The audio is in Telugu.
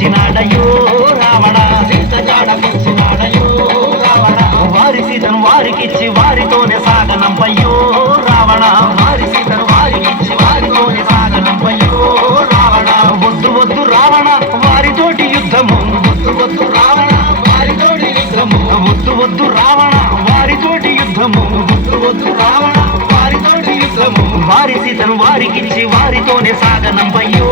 వచ్చినాడయో రావణ, సీత జాడకొచ్చినాడయో రావణ, వారి సీతను వారికిచ్చి వారితోనే సాగనంపయ్యో రావణ, వారి సీతను వారికిచ్చి వారితోనే సాగనంపయ్యో రావణ. వద్దు వద్దు రావణ వారితోటి యుద్ధము, వద్దు వద్దు రావణ వారితోటి యుద్ధము, వద్దు వద్దు రావణ వారితోటి యుద్ధము, వద్దు వద్దు రావణ వారితోటి యుద్ధము, వారి సీతను వారికిచ్చి వారితోనే సాగనంపయ్యో